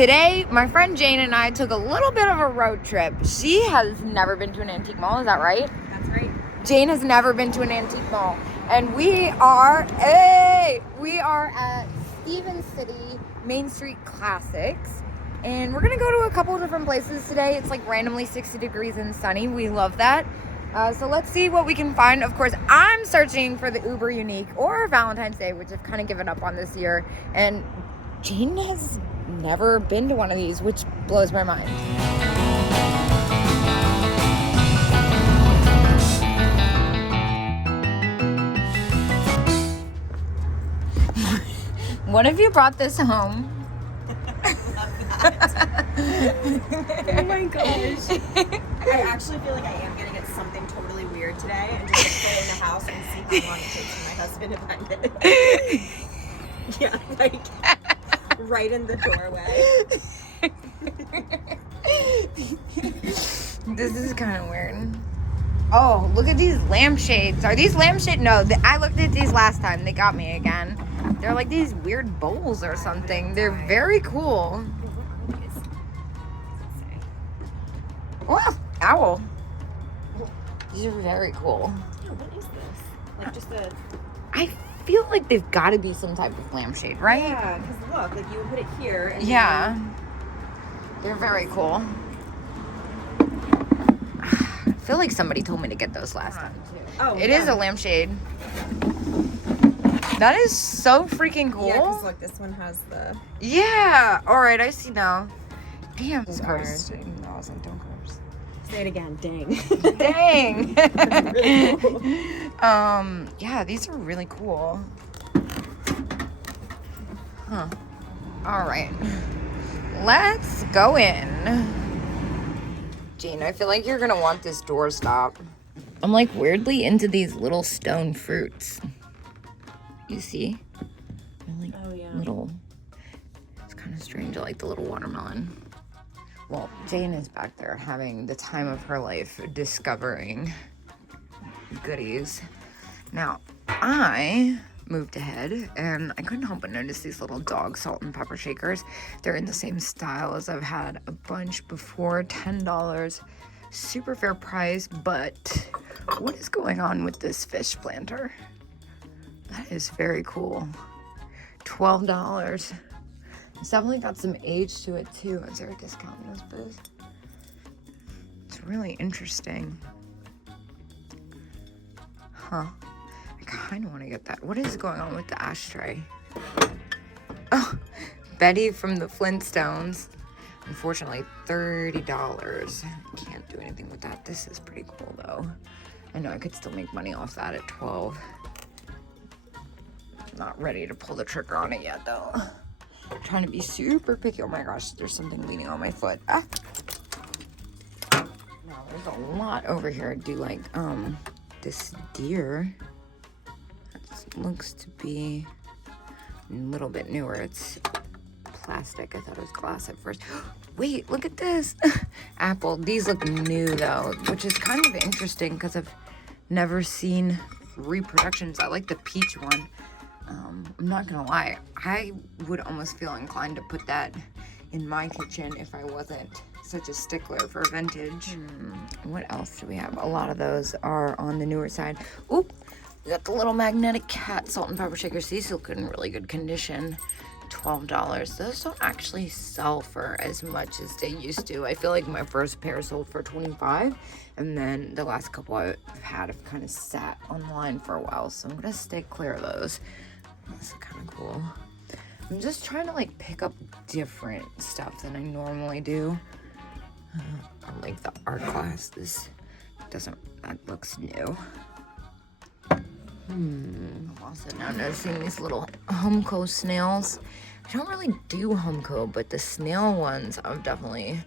Today, my friend Jane and I took a little bit of a road trip. She has never been to an antique mall, is that right? That's right. Jane has never been to an antique mall. And we are at Stephen City Main Street Classics. And we're gonna go to a couple of different places today. It's like randomly 60 degrees and sunny. We love that. So let's see what we can find. Of course, I'm searching for the Uber Unique or Valentine's Day, which I've kind of given up on this year. And Jane has never been to one of these, which blows my mind. What if you brought this home? Oh my gosh. I actually feel like I am gonna get something totally weird today and just put it in the house and see how long it takes for my husband to find it. Yeah, like right in the doorway. This is kind of weird. Oh, look at these lampshades. Are these lampshades? No, I looked at these last time. They got me again. They're like these weird bowls or something. They're very cool. Well, owl. These are very cool. Yeah, what is this? Like just a... I feel like they've got to be some type of lampshade, right? Yeah, because look, like you would put it here. And yeah. They're very cool. I feel like somebody told me to get those last time. Oh, It is a lampshade. That is so freaking cool. Yeah, because look, this one has the... Yeah. All right, I see now. Damn. Don't curse. curse. No, I was like, don't curse. Say it again. Dang. Dang. That's really cool. Yeah, these are really cool. Huh. All right. Let's go in. Jane, I feel like you're gonna want this doorstop. I'm like weirdly into these little stone fruits. You see? They're like little. It's kind of strange. I like the little watermelon. Well, Jane is back there having the time of her life discovering goodies. Now, I moved ahead and I couldn't help but notice these little dog salt and pepper shakers. They're in the same style as I've had a bunch before, $10. Super fair price, but what is going on with this fish planter? That is very cool. $12. It's definitely got some age to it too. Is there a discount in this booth? It's really interesting. Huh. I kind of want to get that. What is going on with the ashtray? Oh, Betty from the Flintstones. Unfortunately, $30. Can't do anything with that. This is pretty cool though. I know I could still make money off that at 12. Not ready to pull the trigger on it yet though. I'm trying to be super picky. Oh my gosh, there's something leaning on my foot. Ah. Now there's a lot over here. I do like this deer. That looks to be a little bit newer. It's plastic. I thought it was glass at first. Wait, look at this. Apple. These look new though, which is kind of interesting because I've never seen reproductions. I like the peach one. I'm not gonna lie, I would almost feel inclined to put that in my kitchen if I wasn't such a stickler for vintage. What else do we have? A lot of those are on the newer side. Oop, we got the little magnetic cat salt and pepper shakers. These look in really good condition. $12. Those don't actually sell for as much as they used to. I feel like my first pair sold for $25, and then the last couple I've had have kind of sat online for a while, so I'm gonna stay clear of those. This is kind of cool. I'm just trying to like pick up different stuff than I normally do. I like the art class. This doesn't, that looks new. I'm also now noticing these little Humco snails. I don't really do Humco, but the snail ones I've definitely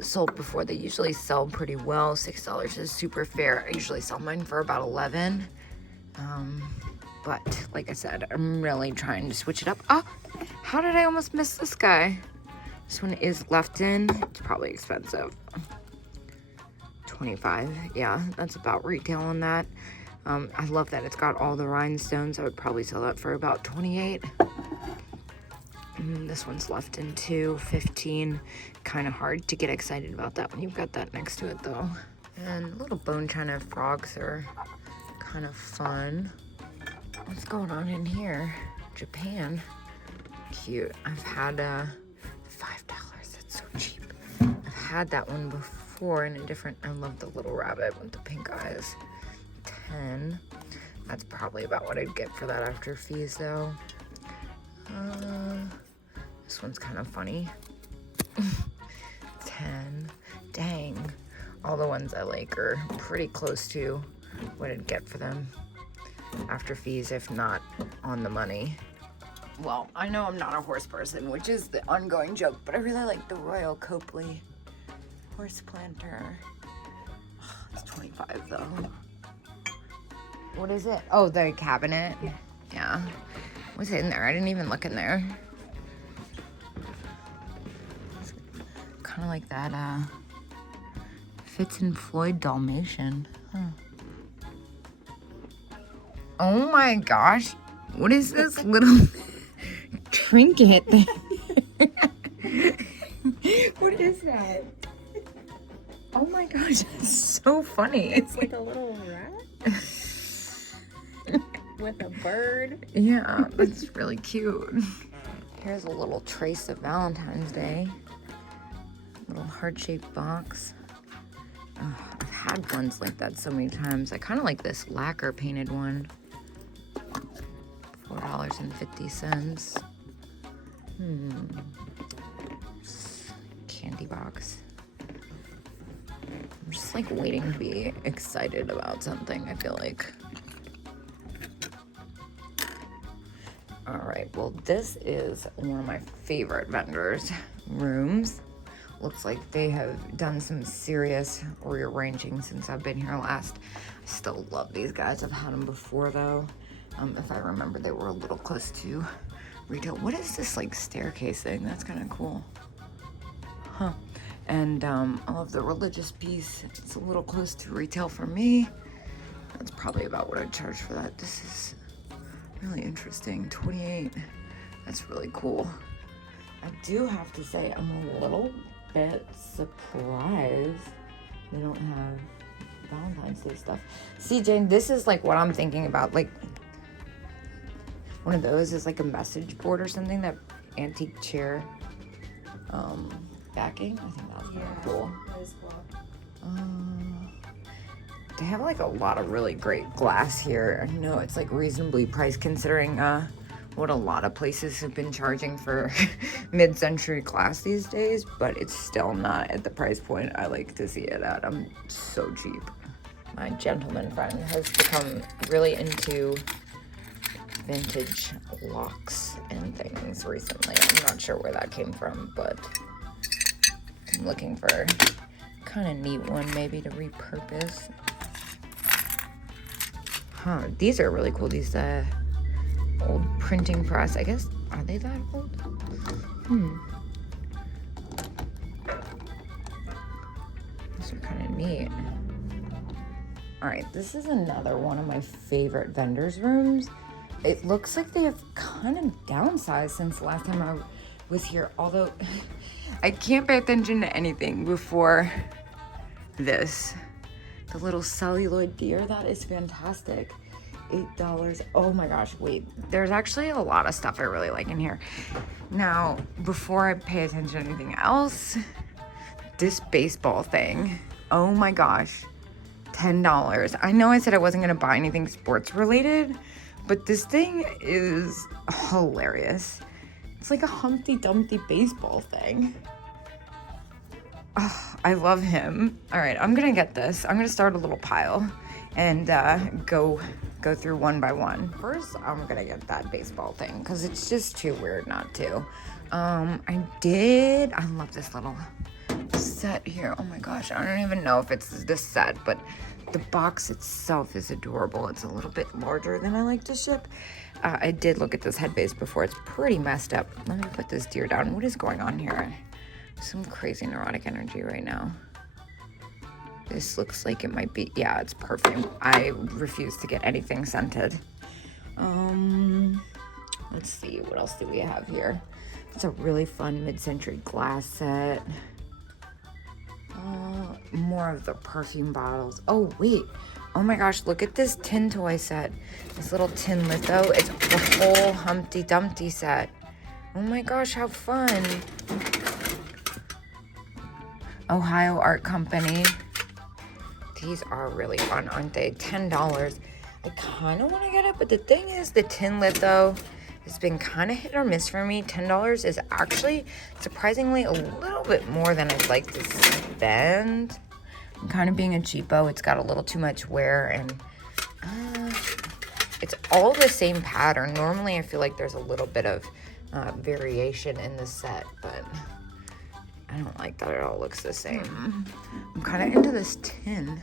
sold before. They usually sell pretty well. $6 is super fair. I usually sell mine for about $11. But like I said, I'm really trying to switch it up. Oh, how did I almost miss this guy? This one is left in. It's probably expensive. $25. Yeah, that's about retail on that. I love that it's got all the rhinestones. I would probably sell that for about $28. This one's left in 2.15. Kind of hard to get excited about that when you've got that next to it though. And little bone china frogs are kind of fun. What's going on in here? Japan. Cute. I've had $5. That's so cheap. I've had that one before in a different, I love the little rabbit with the pink eyes. 10. That's probably about what I'd get for that after fees though. This one's kind of funny. 10. Dang. All the ones I like are pretty close to what I'd get for them after fees, if not on the money. Well, I know I'm not a horse person, which is the ongoing joke, but I really like the Royal Copley horse planter. Oh, it's 25 though. What is it? Oh, the cabinet? Yeah. What's in there? I didn't even look in there. Kind of like that Fitz and Floyd Dalmatian. Huh. Oh my gosh. What is this little trinket thing? What is that? Oh my gosh, it's so funny. It's like a little rat with a bird. Yeah, it's really cute. Here's a little trace of Valentine's Day. Little heart-shaped box. Oh, I've had ones like that so many times. I kind of like this lacquer painted one. $4.50. Candy box. I'm just like waiting to be excited about something, I feel like. All right, well, this is one of my favorite vendors' rooms. Looks like they have done some serious rearranging since I've been here last. I still love these guys. I've had them before though. If I remember, they were a little close to retail. What is this like staircase thing? That's kind of cool. Huh. And I love the religious piece. It's a little close to retail for me. That's probably about what I'd charge for that. This is really interesting. 28. That's really cool. I do have to say I'm a little bit surprised they don't have Valentine's Day stuff. See, Jane, this is like what I'm thinking about. Like one of those is like a message board or something, that antique chair backing. I think that's kind of cool. That is cool. They have like a lot of really great glass here. I know it's like reasonably priced considering what a lot of places have been charging for mid-century glass these days, but it's still not at the price point I like to see it at. I'm so cheap. My gentleman friend has become really into vintage locks and things recently. I'm not sure where that came from, but I'm looking for a kind of neat one maybe to repurpose. Huh, these are really cool. These old printing press, I guess. Are they that old? These are kind of neat. All right, this is another one of my favorite vendors' rooms. It looks like they have kind of downsized since the last time I was here, although I can't pay attention to anything before this. The little celluloid deer, that is fantastic. $8. Oh my gosh, wait. There's actually a lot of stuff I really like in here. Now, before I pay attention to anything else, this baseball thing. Oh my gosh. $10. I know I said I wasn't gonna buy anything sports related, but this thing is hilarious. It's like a Humpty Dumpty baseball thing. Oh, I love him. All right, I'm gonna get this. I'm gonna start a little pile and go through one by one. First, I'm gonna get that baseball thing because it's just too weird not to. I love this little set here. Oh my gosh, I don't even know if it's this set, but the box itself is adorable. It's a little bit larger than I like to ship. I did look at this head base before. It's pretty messed up. Let me put this deer down. What is going on here? Some crazy neurotic energy right now. This looks like it might be, yeah, it's perfume. I refuse to get anything scented. Let's see, what else do we have here? It's a really fun mid-century glass set. More of the perfume bottles. Oh, wait. Oh my gosh, look at this tin toy set. This little tin litho. It's the whole Humpty Dumpty set. Oh my gosh, how fun. Ohio Art Company. These are really fun, aren't they? $10. I kind of want to get it, but the thing is, the tin litho has been kind of hit or miss for me. $10 is actually surprisingly a little bit more than I'd like to spend. I'm kind of being a cheapo. It's got a little too much wear, and it's all the same pattern. Normally, I feel like there's a little bit of variation in the set, but I don't like that it all looks the same. I'm kind of into this tin.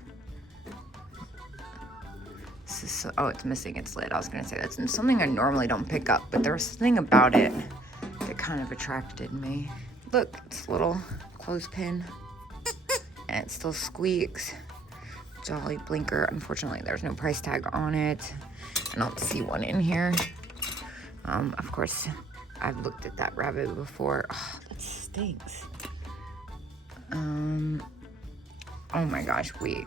This is oh, it's missing its lid. I was gonna say that's something I normally don't pick up, but there was something about it that kind of attracted me. Look, it's a little clothespin, and it still squeaks. Jolly blinker. Unfortunately, there's no price tag on it. I don't see one in here. Of course, I've looked at that rabbit before. Oh, that stinks. Oh my gosh, wait.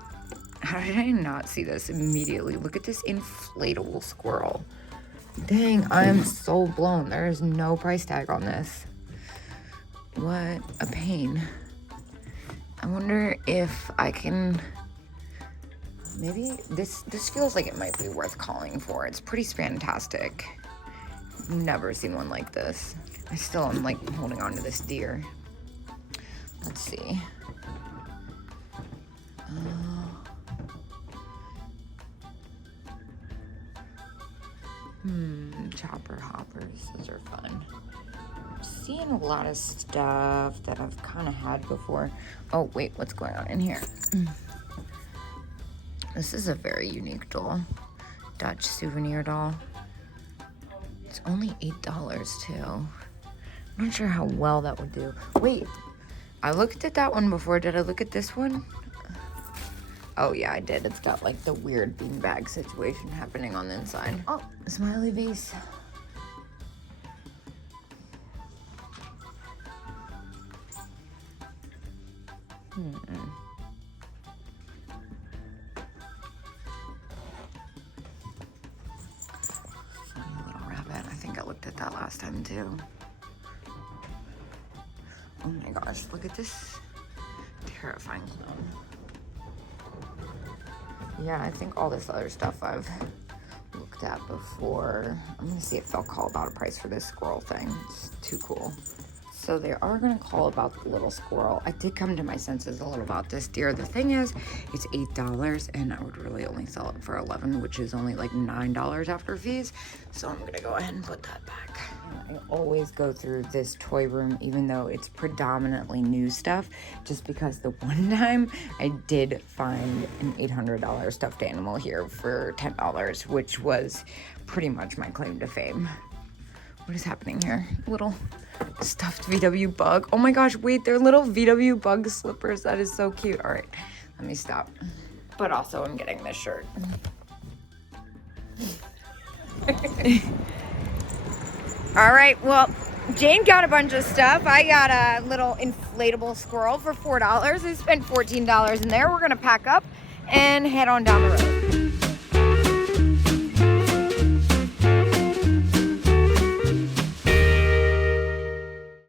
How did I not see this immediately? Look at this inflatable squirrel. Dang, I am so blown. There is no price tag on this. What a pain. I wonder if I can... Maybe this feels like it might be worth calling for. It's pretty fantastic. I've never seen one like this. I still am like holding on to this deer. Let's see. Chopper hoppers. Those are fun. I'm seeing a lot of stuff that I've kind of had before. Oh, wait, what's going on in here? This is a very unique doll. Dutch souvenir doll. It's only $8 too. I'm not sure how well that would do. Wait, I looked at that one before. Did I look at this one? Oh yeah, I did. It's got like the weird beanbag situation happening on the inside. Oh, smiley face. Funny little rabbit. I think I looked at that last time too. Oh my gosh, look at this terrifying clown. Yeah, I think all this other stuff I've looked at before. I'm gonna see if they'll call about a price for this squirrel thing. It's too cool. So they are gonna call about the little squirrel. I did come to my senses a little about this deer. The thing is, it's $8 and I would really only sell it for $11, which is only like $9 after fees. So I'm gonna go ahead and put that back. I always go through this toy room, even though it's predominantly new stuff, just because the one time I did find an $800 stuffed animal here for $10, which was pretty much my claim to fame. What is happening here? Little stuffed VW bug. Oh my gosh, wait, they're little VW bug slippers. That is so cute. All right, let me stop. But also, I'm getting this shirt. All right, well, Jane got a bunch of stuff. I got a little inflatable squirrel for $4. I spent $14 in there. We're gonna pack up and head on down the road.